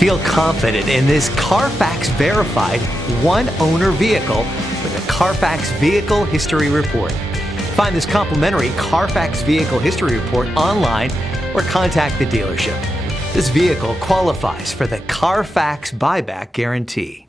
Feel confident in this CARFAX verified one-owner vehicle with a CARFAX Vehicle History Report. Find this complimentary CARFAX Vehicle History Report online or contact the dealership. This vehicle qualifies for the CARFAX buyback guarantee.